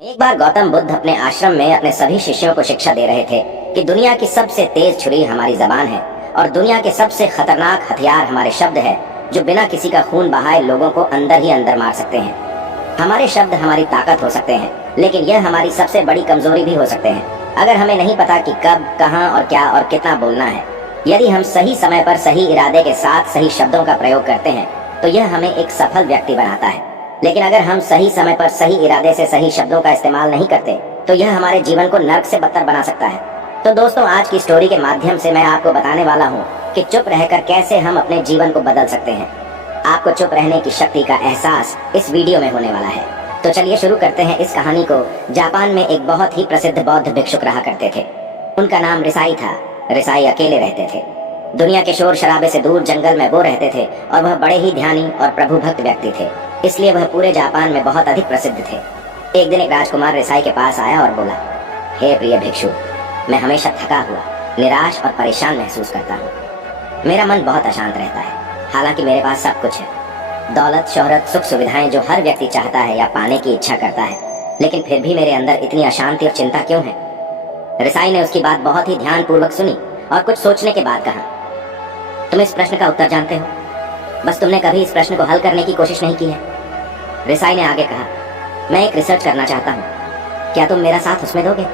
एक बार गौतम बुद्ध अपने आश्रम में अपने सभी शिष्यों को शिक्षा दे रहे थे कि दुनिया की सबसे तेज छुरी हमारी जबान है और दुनिया के सबसे खतरनाक हथियार हमारे शब्द है, जो बिना किसी का खून बहाए लोगों को अंदर ही अंदर मार सकते हैं। हमारे शब्द हमारी ताकत हो सकते हैं, लेकिन यह हमारी सबसे बड़ी कमजोरी भी हो सकते हैं अगर हमें नहीं पता कि कब, कहां और क्या और कितना बोलना है। यदि हम सही समय पर सही इरादे के साथ सही शब्दों का प्रयोग करते हैं तो यह हमें एक सफल व्यक्ति बनाता है, लेकिन अगर हम सही समय पर सही इरादे से सही शब्दों का इस्तेमाल नहीं करते तो यह हमारे जीवन को नर्क से बदतर बना सकता है। तो दोस्तों, आज की स्टोरी के माध्यम से मैं आपको बताने वाला हूँ कि चुप रहकर कैसे हम अपने जीवन को बदल सकते हैं। आपको चुप रहने की शक्ति का एहसास इस वीडियो में होने वाला है। तो चलिए शुरू करते हैं इस कहानी को। जापान में एक बहुत ही प्रसिद्ध बौद्ध भिक्षुक रहा करते थे। उनका नाम रिसाई था। रिसाई अकेले रहते थे। दुनिया के शोर शराबे से दूर जंगल में वो रहते थे और वह बड़े ही ध्यानी और प्रभु भक्त व्यक्ति थे, इसलिए वह पूरे जापान में बहुत अधिक प्रसिद्ध थे। एक दिन एक राजकुमार रिसाई के पास आया और बोला, हे प्रिय भिक्षु, मैं हमेशा थका हुआ, निराश और परेशान महसूस करता हूँ। मेरा मन बहुत अशांत रहता है। हालांकि मेरे पास सब कुछ है, दौलत, शोहरत, सुख सुविधाएं जो हर व्यक्ति चाहता है या पाने की इच्छा करता है, लेकिन फिर भी मेरे अंदर इतनी अशांति और चिंता क्यों है? रिसाई ने उसकी बात बहुत ही ध्यान पूर्वक सुनी और कुछ सोचने के बाद कहा, तुम इस प्रश्न का उत्तर जानते हो, बस तुमने कभी इस प्रश्न को हल करने की कोशिश नहीं की है। रिसाई ने आगे कहा, मैं एक रिसर्च करना चाहता हूँ, क्या तुम मेरा साथ उसमें दोगे?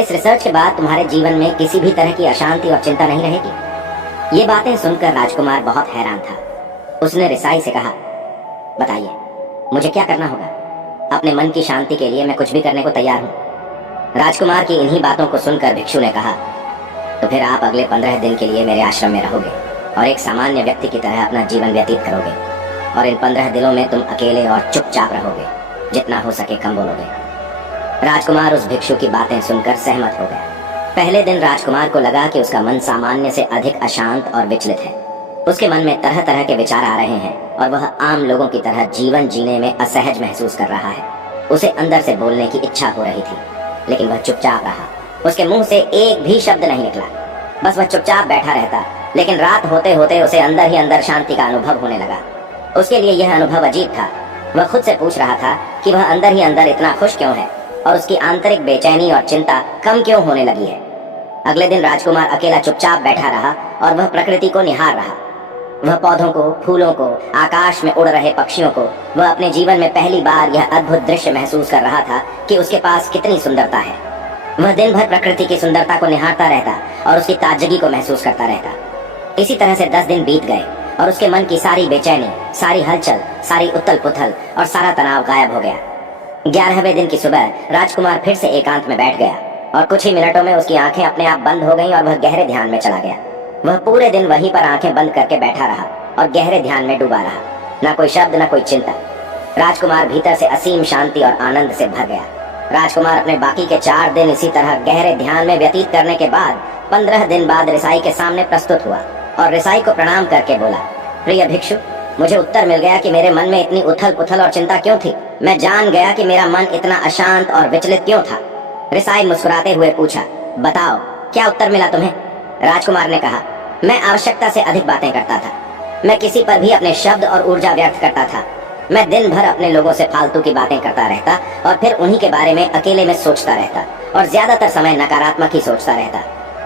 इस रिसर्च के बाद तुम्हारे जीवन में किसी भी तरह की अशांति और चिंता नहीं रहेगी। ये बातें सुनकर राजकुमार बहुत हैरान था। उसने रिसाई से कहा, बताइए, मुझे क्या करना होगा? अपने मन की शांति के लिए मैं कुछ भी करने को तैयार हूँ। राजकुमार की इन्हीं बातों को सुनकर भिक्षु ने कहा, तो फिर आप अगले 15 दिन के लिए मेरे आश्रम में रहोगे और एक सामान्य व्यक्ति की तरह अपना जीवन व्यतीत करोगे, और इन 15 दिनों में तुम अकेले और चुपचाप रहोगे, जितना हो सके कम बोलोगे। राजकुमार उस भिक्षु की बातें सुनकर सहमत हो गया। पहले दिन राजकुमार को लगा कि उसका मन सामान्य से अधिक अशांत और विचलित है। उसके मन में तरह तरह के विचार आ रहे हैं और वह आम लोगों की तरह जीवन जीने में असहज महसूस कर रहा है। उसे अंदर से बोलने की इच्छा हो रही थी, लेकिन वह चुपचाप रहा। उसके मुंह से एक भी शब्द नहीं निकला, बस वह चुपचाप बैठा रहता। लेकिन रात होते होते उसे अंदर ही अंदर शांति का अनुभव होने लगा। उसके लिए यह अनुभव अजीब था। वह खुद से पूछ रहा था कि वह अंदर ही अंदर इतना खुश क्यों है और उसकी आंतरिक बेचैनी और चिंता कम क्यों होने लगी है। अगले दिन राजकुमार अकेला चुपचाप बैठा रहा और वह प्रकृति को निहार रहा। वह पौधों को, फूलों को, आकाश में उड़ रहे पक्षियों को, वह अपने जीवन में पहली बार यह अद्भुत दृश्य महसूस कर रहा था कि उसके पास कितनी सुंदरता है। वह दिन भर प्रकृति की सुंदरता को निहारता रहता और उसकी ताजगी को महसूस करता रहता। इसी तरह से 10 दिन बीत गए और उसके मन की सारी बेचैनी, सारी हलचल, सारी उथल पुथल और सारा तनाव गायब हो गया। 11वें दिन की सुबह राजकुमार फिर से एकांत में बैठ गया और कुछ ही मिनटों में उसकी आंखें अपने आप बंद हो गईं और वह गहरे ध्यान में चला गया। वह पूरे दिन वहीं पर आंखें बंद करके बैठा रहा और गहरे ध्यान में डूबा रहा। ना कोई शब्द, ना कोई चिंता। राजकुमार भीतर से असीम शांति और आनंद से भर गया। राजकुमार अपने बाकी के 4 दिन इसी तरह गहरे ध्यान में व्यतीत करने के बाद 15 दिन बाद रिसाई के सामने प्रस्तुत हुआ और रिसाई को प्रणाम करके बोला, प्रिय भिक्षु, मुझे उत्तर मिल गया कि मेरे मन में इतनी उथल पुथल और चिंता क्यों थी। मैं जान गया कि मेरा मन इतना अशांत और विचलित क्यों था। रिसाई मुस्कुराते हुए पूछा, बताओ, क्या उत्तर मिला तुम्हें? राजकुमार ने कहा, मैं आवश्यकता से अधिक बातें करता था। मैं किसी पर भी अपने शब्द और ऊर्जा व्यक्त करता था। मैं दिन भर अपने लोगों से फालतू की बातें करता रहता और फिर उन्हीं के बारे में अकेले में सोचता रहता और ज्यादातर समय नकारात्मक ही सोचता रहता।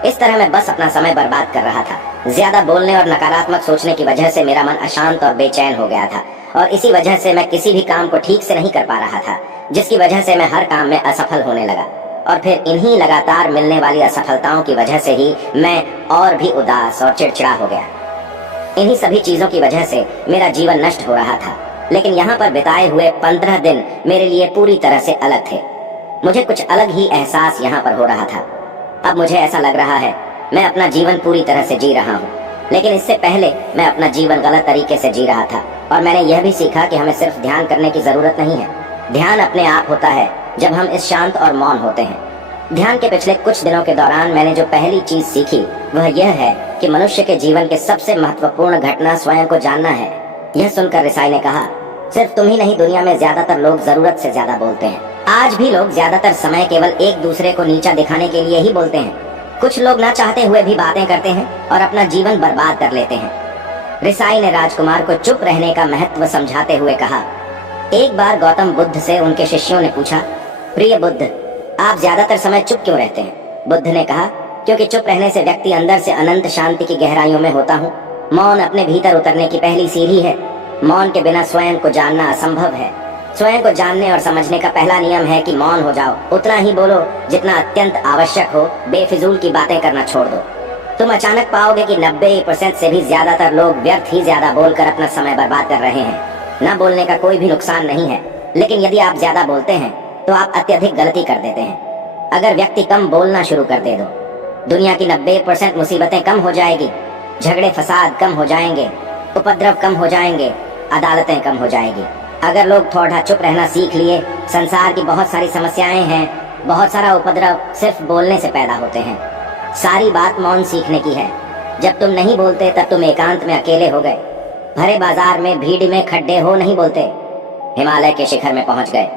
इस तरह मैं बस अपना समय बर्बाद कर रहा था। ज्यादा बोलने और नकारात्मक सोचने की वजह से मेरा मन अशांत और बेचैन हो गया था और इसी वजह से मैं किसी भी काम को ठीक से नहीं कर पा रहा था, जिसकी वजह से मैं हर काम में असफल होने लगा। और फिर इन्हीं लगातार मिलने वाली असफलताओं की वजह से ही मैं और भी उदास और चिड़चिड़ा हो गया। इन्हीं सभी चीजों की वजह से मेरा जीवन नष्ट हो रहा था। लेकिन यहाँ पर बिताए हुए 15 दिन मेरे लिए पूरी तरह से अलग थे। मुझे कुछ अलग ही एहसास यहाँ पर हो रहा था। अब मुझे ऐसा लग रहा है मैं अपना जीवन पूरी तरह से जी रहा हूँ, लेकिन इससे पहले मैं अपना जीवन गलत तरीके से जी रहा था। और मैंने यह भी सीखा कि हमें सिर्फ ध्यान करने की जरूरत नहीं है। ध्यान अपने आप होता है जब हम इस शांत और मौन होते हैं। ध्यान के पिछले कुछ दिनों के दौरान मैंने जो पहली चीज सीखी वह यह है कि मनुष्य के जीवन के सबसे महत्वपूर्ण घटना स्वयं को जानना है। यह सुनकर रिसाई ने कहा, सिर्फ तुम ही नहीं, दुनिया में ज्यादातर लोग जरूरत से ज्यादा बोलते हैं। आज भी लोग ज्यादातर समय केवल एक दूसरे को नीचा दिखाने के लिए ही बोलते हैं। कुछ लोग ना चाहते हुए भी बातें करते हैं और अपना जीवन बर्बाद कर लेते हैं। रिसाई ने राजकुमार को चुप रहने का महत्व समझाते हुए कहा, एक बार गौतम बुद्ध से उनके शिष्यों ने पूछा, प्रिय बुद्ध, आप ज्यादातर समय चुप क्यों रहते हैं? बुद्ध ने कहा, क्योंकि चुप रहने से व्यक्ति अंदर से अनंत शांति की गहराइयों में होता हूँ। मौन अपने भीतर उतरने की पहली सीढ़ी है। मौन के बिना स्वयं को जानना असंभव है। स्वयं को जानने और समझने का पहला नियम है कि मौन हो जाओ। उतना ही बोलो जितना अत्यंत आवश्यक हो। बेफिजूल की बातें करना छोड़ दो। तुम अचानक पाओगे कि 90% से भी ज्यादातर लोग व्यर्थ ही ज्यादा बोलकर अपना समय बर्बाद कर रहे हैं। न बोलने का कोई भी नुकसान नहीं है, लेकिन यदि आप ज्यादा बोलते हैं तो आप अत्यधिक गलती कर देते हैं। अगर व्यक्ति कम बोलना शुरू कर दे दो, दुनिया की 90% मुसीबतें कम हो जाएगी। झगड़े फसाद कम हो जाएंगे, उपद्रव कम हो जाएंगे, अदालतें कम हो जाएगी। अगर लोग थोड़ा चुप रहना सीख लिए, संसार की बहुत सारी समस्याएं हैं, बहुत सारा उपद्रव सिर्फ बोलने से पैदा होते हैं। सारी बात मौन सीखने की है। जब तुम नहीं बोलते तब तुम एकांत में अकेले हो गए। भरे बाजार में भीड़ में खड्डे हो नहीं बोलते, हिमालय के शिखर में पहुंच गए।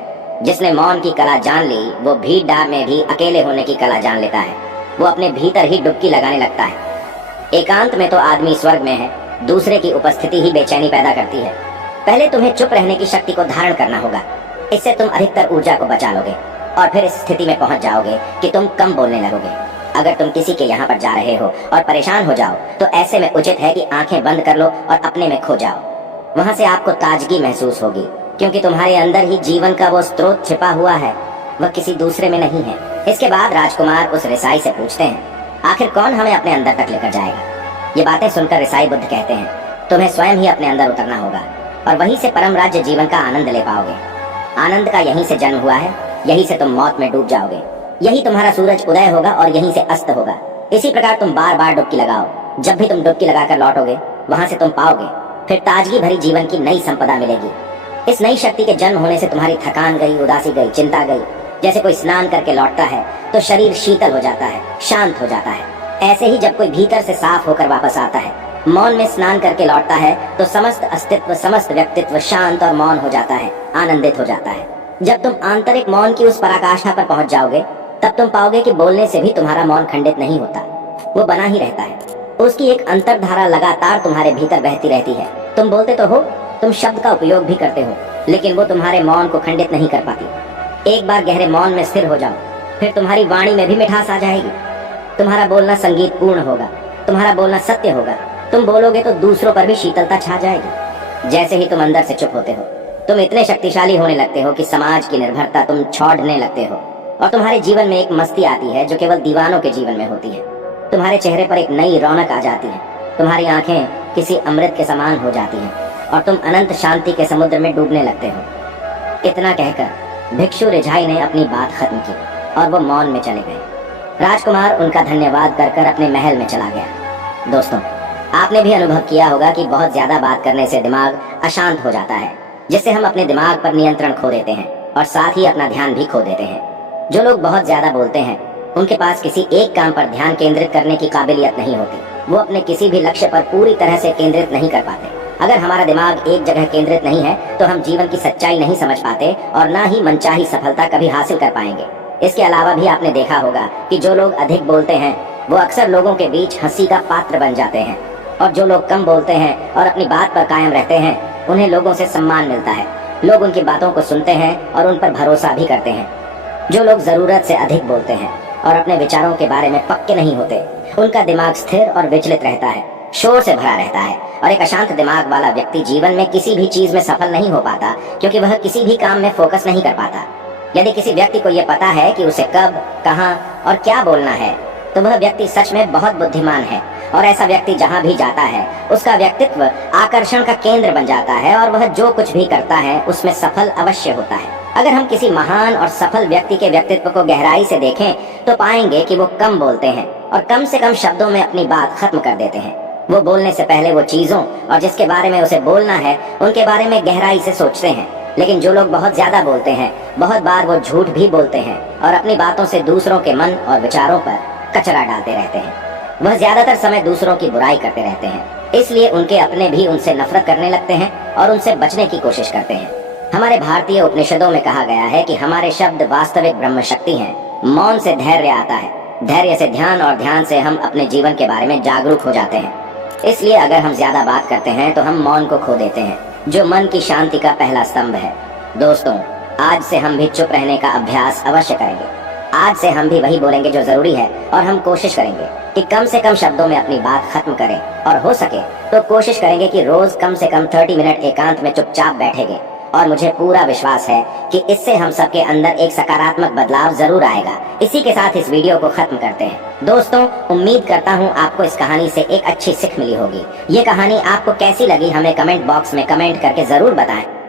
जिसने मौन की कला जान ली वो भीड़ डार में भी अकेले होने की कला जान लेता है। वो अपने भीतर ही डुबकी लगाने लगता है। एकांत में तो आदमी स्वर्ग में है, दूसरे की उपस्थिति ही बेचैनी पैदा करती है। पहले तुम्हें चुप रहने की शक्ति को धारण करना होगा। इससे तुम अधिकतर ऊर्जा को बचा लोगे और फिर इस स्थिति में पहुंच जाओगे कि तुम कम बोलने लगोगे। अगर तुम किसी के यहाँ पर जा रहे हो और परेशान हो जाओ तो ऐसे में उचित है कि आंखें बंद कर लो और अपने में खो जाओ। वहां से आपको ताजगी महसूस होगी, क्योंकि तुम्हारे अंदर ही जीवन का वो स्रोत छिपा हुआ है, वह किसी दूसरे में नहीं है। इसके बाद राजकुमार उस रिसाई से पूछते हैं, आखिर कौन हमें अपने अंदर तक लेकर जाएगा? ये बातें सुनकर रिसाई बुद्ध कहते हैं, तुम्हें स्वयं ही अपने अंदर उतरना होगा और वहीं से परम राज्य जीवन का आनंद ले पाओगे। आनंद का यहीं से जन्म हुआ है, यहीं से तुम मौत में डूब जाओगे। यही तुम्हारा सूरज उदय होगा और यहीं से अस्त होगा। इसी प्रकार तुम बार बार डुबकी लगाओ। जब भी तुम डुबकी लगाकर लौटोगे वहां से तुम पाओगे फिर ताजगी भरी जीवन की नई संपदा मिलेगी। इस नई शक्ति के जन्म होने से तुम्हारी थकान गई, उदासी गई, चिंता गई। जैसे कोई स्नान करके लौटता है तो शरीर शीतल हो जाता है, शांत हो जाता है। ऐसे ही जब कोई भीतर से साफ होकर वापस आता है, मौन में स्नान करके लौटता है, तो समस्त अस्तित्व, समस्त व्यक्तित्व शांत और मौन हो जाता है, आनंदित हो जाता है। जब तुम आंतरिक मौन की उस पराकाष्ठा पर पहुंच जाओगे तब तुम पाओगे कि बोलने से भी तुम्हारा मौन खंडित नहीं होता, वो बना ही रहता है। उसकी एक अंतर्धारा लगातार तुम्हारे भीतर बहती रहती है। तुम बोलते तो हो, तुम शब्द का उपयोग भी करते हो, लेकिन वो तुम्हारे मौन को खंडित नहीं कर पाती। एक बार गहरे मौन में स्थिर हो जाओ, फिर तुम्हारी वाणी में भी मिठास आ जाएगी। तुम्हारा बोलना संगीत पूर्ण होगा, तुम्हारा बोलना सत्य होगा। तुम बोलोगे तो दूसरों पर भी शीतलता छा जाएगी। जैसे ही तुम अंदर से चुप होते हो, तुम इतने शक्तिशाली होने लगते हो कि समाज की निर्भरता तुम छोड़ने लगते हो और तुम्हारे जीवन में एक मस्ती आती है जो केवल दीवानों के जीवन में होती है। तुम्हारे चेहरे पर एक नई रौनक आ जाती है, तुम्हारी आंखें किसी अमृत के समान हो जाती हैं और तुम अनंत शांति के समुद्र में डूबने लगते हो। इतना कहकर भिक्षु रिझाई ने अपनी बात खत्म की और वो मौन में चले गए। राजकुमार उनका धन्यवाद कर अपने महल में चला गया। दोस्तों, आपने भी अनुभव किया होगा कि बहुत ज्यादा बात करने से दिमाग अशांत हो जाता है, जिससे हम अपने दिमाग पर नियंत्रण खो देते हैं और साथ ही अपना ध्यान भी खो देते हैं। जो लोग बहुत ज्यादा बोलते हैं उनके पास किसी एक काम पर ध्यान केंद्रित करने की काबिलियत नहीं होती। वो अपने किसी भी लक्ष्य पर पूरी तरह से केंद्रित नहीं कर पाते। अगर हमारा दिमाग एक जगह केंद्रित नहीं है तो हम जीवन की सच्चाई नहीं समझ पाते और ना ही मनचाही सफलता कभी हासिल कर पाएंगे। इसके अलावा भी आपने देखा होगा कि जो लोग अधिक बोलते हैं वो अक्सर लोगों के बीच हंसी का पात्र बन जाते हैं, और जो लोग कम बोलते हैं और अपनी बात पर कायम रहते हैं उन्हें लोगों से सम्मान मिलता है। लोग उनकी बातों को सुनते हैं और उन पर भरोसा भी करते हैं। जो लोग जरूरत से अधिक बोलते हैं और अपने विचारों के बारे में पक्के नहीं होते, उनका दिमाग स्थिर और विचलित रहता है, शोर से भरा रहता है। और एक अशांत दिमाग वाला व्यक्ति जीवन में किसी भी चीज में सफल नहीं हो पाता, क्योंकि वह किसी भी काम में फोकस नहीं कर पाता। यदि किसी व्यक्ति को यह पता है कि उसे कब, कहां और क्या बोलना है, तो वह व्यक्ति सच में बहुत बुद्धिमान है। और ऐसा व्यक्ति जहां भी जाता है उसका व्यक्तित्व आकर्षण का केंद्र बन जाता है और वह जो कुछ भी करता है उसमें सफल अवश्य होता है। अगर हम किसी महान और सफल व्यक्ति के व्यक्तित्व को गहराई से देखें तो पाएंगे कि वो कम बोलते हैं और कम से कम शब्दों में अपनी बात खत्म कर देते हैं। वो बोलने से पहले वो चीजों और जिसके बारे में उसे बोलना है उनके बारे में गहराई से सोचते हैं। लेकिन जो लोग बहुत ज्यादा बोलते हैं, बहुत बार वो झूठ भी बोलते हैं और अपनी बातों से दूसरों के मन और विचारों पर कचरा डालते रहते हैं। वह ज्यादातर समय दूसरों की बुराई करते रहते हैं, इसलिए उनके अपने भी उनसे नफरत करने लगते हैं और उनसे बचने की कोशिश करते हैं। हमारे भारतीय उपनिषदों में कहा गया है कि हमारे शब्द वास्तविक ब्रह्म शक्ति हैं। मौन से धैर्य आता है, धैर्य से ध्यान और ध्यान से हम अपने जीवन के बारे में जागरूक हो जाते हैं। इसलिए अगर हम ज्यादा बात करते हैं तो हम मौन को खो देते हैं, जो मन की शांति का पहला स्तंभ है। दोस्तों, आज से हम भी चुप रहने का अभ्यास अवश्य करेंगे। आज से हम भी वही बोलेंगे जो जरूरी है, और हम कोशिश करेंगे कि कम से कम शब्दों में अपनी बात खत्म करें, और हो सके तो कोशिश करेंगे कि रोज कम से कम 30 मिनट एकांत में चुपचाप बैठेंगे। और मुझे पूरा विश्वास है कि इससे हम सबके अंदर एक सकारात्मक बदलाव जरूर आएगा। इसी के साथ इस वीडियो को खत्म करते हैं। दोस्तों, उम्मीद करता हूँ आपको इस कहानी से एक अच्छी सीख मिली होगी। ये कहानी आपको कैसी लगी हमें कमेंट बॉक्स में कमेंट करके जरूर बताएं।